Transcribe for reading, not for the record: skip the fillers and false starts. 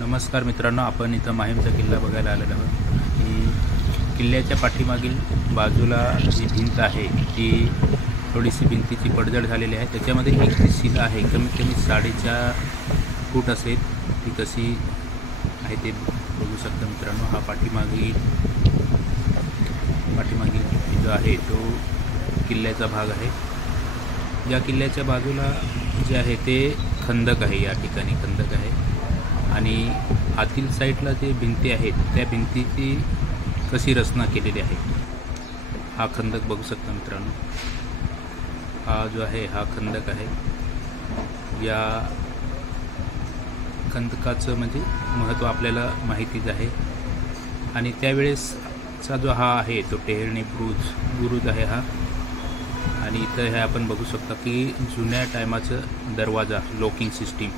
नमस्कार मित्रांनो, आपण इथं माहीमचा किल्ला बघायला आलेलो आहोत. की किल्ल्याच्या पाठीमागील बाजूला जी भिंत आहे ती थोडीशी भिंतीची पडझड झालेली आहे. त्याच्यामध्ये एक जी शिला आहे, कमीत कमी 4.5 फूट असेल, ती कशी आहे ते बघू शकता मित्रांनो. हा पाठीमागील जो आहे तो किल्ल्याचा भाग आहे. या किल्ल्याच्या बाजूला जे आहे ते खंदक आहे. या ठिकाणी खंदक आहे आणि आतील साईडला जे भिंती आहेत त्या भिंतीची कशी रचना केलेली आहे. हा खंदक बघू शकता मित्रांनो. हा जो आहे हा खंदक आहे. या खंदकाचं म्हणजे महत्त्व आपल्याला माहितीच आहे. आणि त्यावेळेसचा जो हा आहे तो टेहळणी बुरुज आहे हा. आणि इथं हे आपण बघू शकता की जुन्या टायमाचं दरवाजा लॉकिंग सिस्टीम